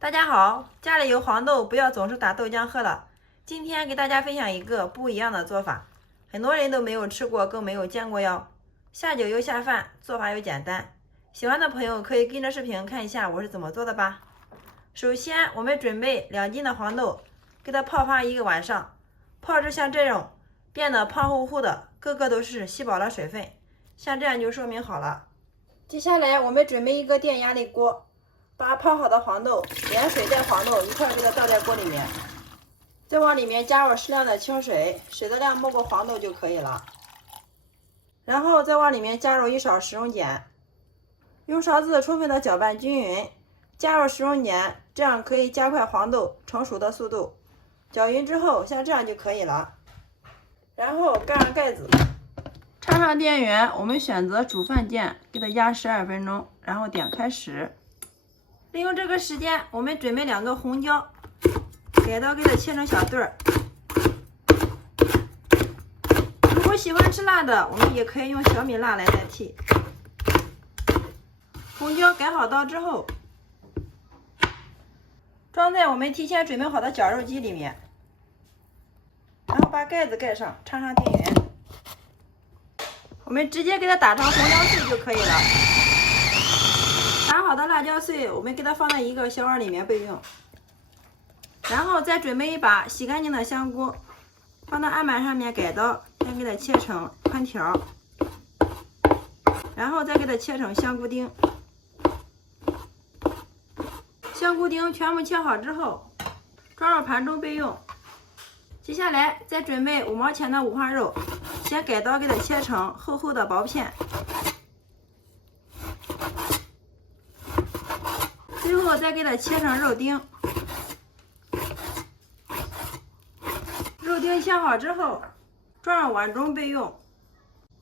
大家好，家里有黄豆，不要总是打豆浆喝了。今天给大家分享一个不一样的做法，很多人都没有吃过，更没有见过哟。下酒又下饭，做法又简单。喜欢的朋友可以跟着视频看一下我是怎么做的吧。首先，我们准备2斤的黄豆，给它泡发1个晚上，泡至像这种变得胖乎乎的，个个都是吸饱了水分，像这样就说明好了。接下来我们准备一个电压力锅。把泡好的黄豆连水带黄豆一块给它倒在锅里面，再往里面加入适量的清水，水的量没过黄豆就可以了。然后再往里面加入1勺食用碱，用勺子充分的搅拌均匀，加入食用碱，这样可以加快黄豆成熟的速度。搅匀之后，像这样就可以了。然后盖上盖子，插上电源，我们选择煮饭键，给它压12分钟，然后点开始。利用这个时间，我们准备2个红椒，改刀给它切成小段儿。如果喜欢吃辣的，我们也可以用小米辣来代替。红椒改好刀之后，装在我们提前准备好的绞肉机里面，然后把盖子盖上，插上电源。我们直接给它打成红椒碎就可以了。打好的辣椒碎，我们给它放在一个小碗里面备用。然后再准备一把洗干净的香菇，放到案板上面改刀，先给它切成宽条，然后再给它切成香菇丁。香菇丁全部切好之后，装入盘中备用。接下来再准备5毛钱的五花肉，先改刀给它切成厚厚的薄片。最后再给它切成肉丁，肉丁切好之后装入碗中备用。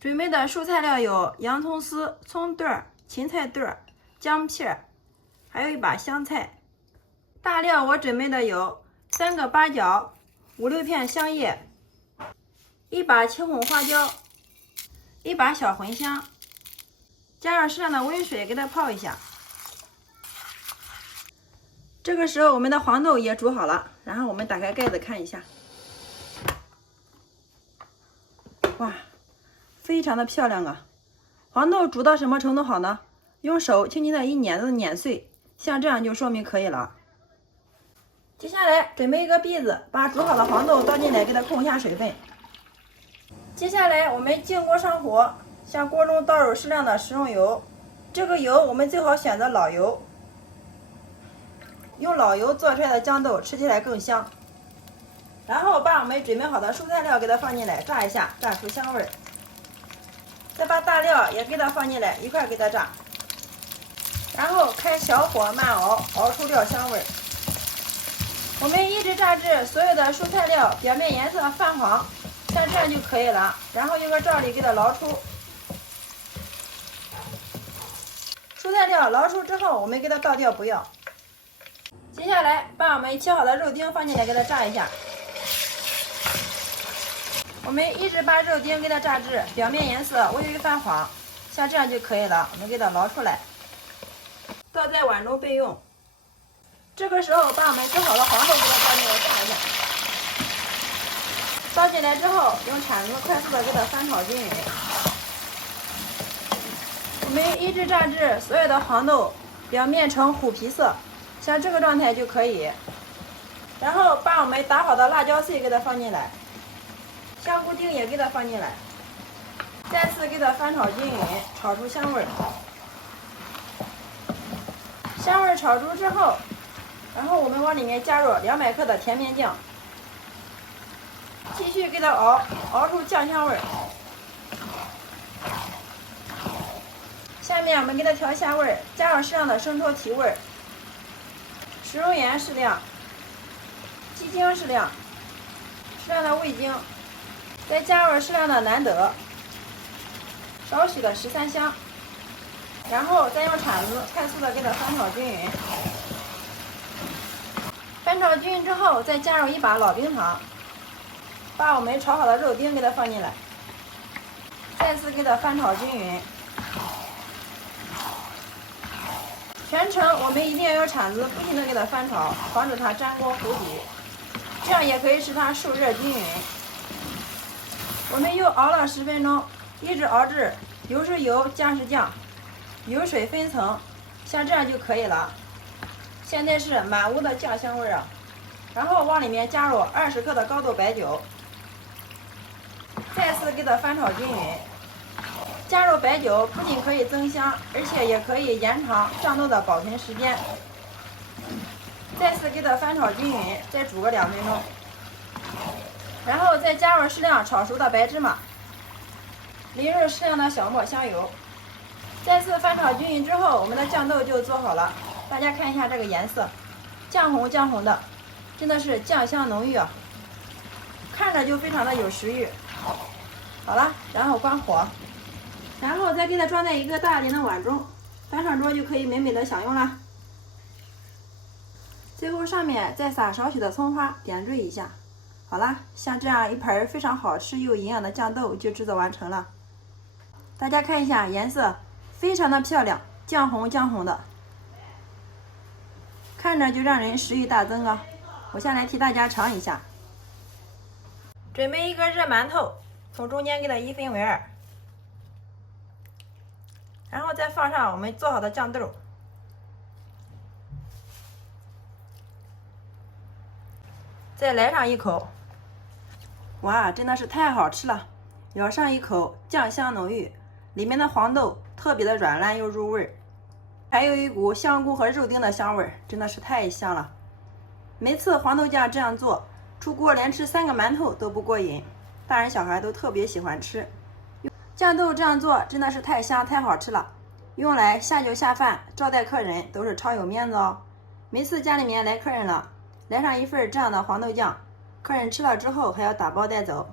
准备的蔬菜料有洋葱丝、葱段、芹菜段、姜片，还有一把香菜。大料我准备的有3个八角、5、6片香叶，一把青红花椒，一把小茴香，加上适量的温水给它泡一下。这个时候我们的黄豆也煮好了，然后我们打开盖子看一下，哇，非常的漂亮啊！黄豆煮到什么程度好呢？用手轻轻的一碾子碾碎，像这样就说明可以了。接下来准备一个篦子，把煮好的黄豆倒进来，给它控一下水分。接下来我们静锅上火，向锅中倒入适量的食用油，这个油我们最好选择老油。用老油做出来的豇豆吃起来更香。然后把我们准备好的蔬菜料给它放进来，炸一下，炸出香味儿。再把大料也给它放进来，一块给它炸。然后开小火慢熬，熬出料香味儿。我们一直炸至所有的蔬菜料表面颜色泛黄，像这样就可以了。然后用个罩里给它捞出。蔬菜料捞出之后，我们给它倒掉不要。接下来把我们切好的肉丁放进来，给它炸一下。我们一直把肉丁给它炸至表面颜色微微泛黄，像这样就可以了。我们给它捞出来，倒在碗中备用。这个时候把我们蒸好的黄豆给它倒进来炸一下。倒进来之后，用铲子快速的给它翻炒均匀。我们一直炸至所有的黄豆表面呈虎皮色，像这个状态就可以。然后把我们打好的辣椒碎给它放进来，香菇丁也给它放进来，再次给它翻炒均匀，炒出香味儿。香味儿炒出之后，然后我们往里面加入200克的甜面酱，继续给它熬，熬出酱香味儿。下面我们给它调香味儿，加上适量的生抽提味儿，食用盐适量，鸡精适量，适量的味精，再加入适量的南德，少许的十三香，然后再用铲子快速的给它翻炒均匀。翻炒均匀之后，再加入一把老冰糖，把我们炒好的肉丁给它放进来，再次给它翻炒均匀。全完成我们一定要有铲子不停地给它翻炒，防止它粘锅糊底，这样也可以使它受热均匀。我们又熬了10分钟，一直熬至油是油，酱是酱，油水分层，像这样就可以了。现在是满屋的酱香味啊！然后往里面加入20克的高度白酒，再次给它翻炒均匀。加入白酒不仅可以增香，而且也可以延长酱豆的保存时间。再次给它翻炒均匀，再煮个2分钟。然后再加入适量炒熟的白芝麻，淋入适量的小磨香油。再次翻炒均匀之后，我们的酱豆就做好了。大家看一下这个颜色，酱红酱红的，真的是酱香浓郁啊，看着就非常的有食欲。好了，然后关火，然后再给它装在一个大点的碗中，端上桌就可以美美的享用了。最后上面再撒少许的葱花，点缀一下。好啦，像这样一盆非常好吃又营养的酱豆就制作完成了。大家看一下颜色，非常的漂亮，酱红酱红的，看着就让人食欲大增啊！我先来替大家尝一下。准备一个热馒头，从中间给它1分为2，然后再放上我们做好的酱豆，再来上一口。哇，真的是太好吃了！咬上一口，酱香浓郁，里面的黄豆特别的软烂又入味儿，还有一股香菇和肉丁的香味儿，真的是太香了。每次黄豆酱这样做，出锅连吃3个馒头都不过瘾，大人小孩都特别喜欢吃。酱豆这样做真的是太香太好吃了，用来下酒下饭招待客人都是超有面子哦。每次家里面来客人了，来上一份这样的黄豆酱，客人吃了之后还要打包带走。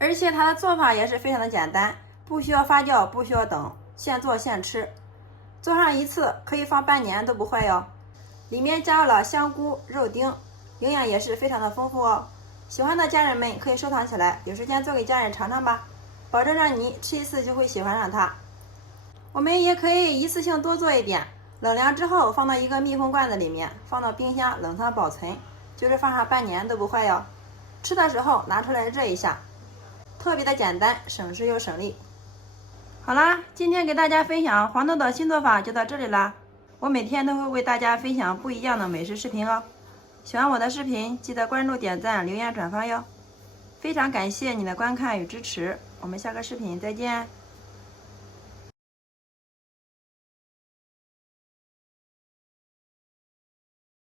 而且它的做法也是非常的简单，不需要发酵，不需要等，现做现吃。做上一次可以放半年都不坏哟。里面加入了香菇、肉丁，营养也是非常的丰富哦。喜欢的家人们可以收藏起来，有时间做给家人尝尝吧，保证让你吃一次就会喜欢上它。我们也可以一次性多做一点，冷凉之后放到一个密封罐子里面，放到冰箱冷藏保存，就是放上半年都不坏哟。吃的时候拿出来热一下，特别的简单，省时又省力。好啦，今天给大家分享黄豆的新做法就到这里啦。我每天都会为大家分享不一样的美食视频哦。喜欢我的视频，记得关注、点赞、留言、转发哟。非常感谢你的观看与支持，我们下个视频再见。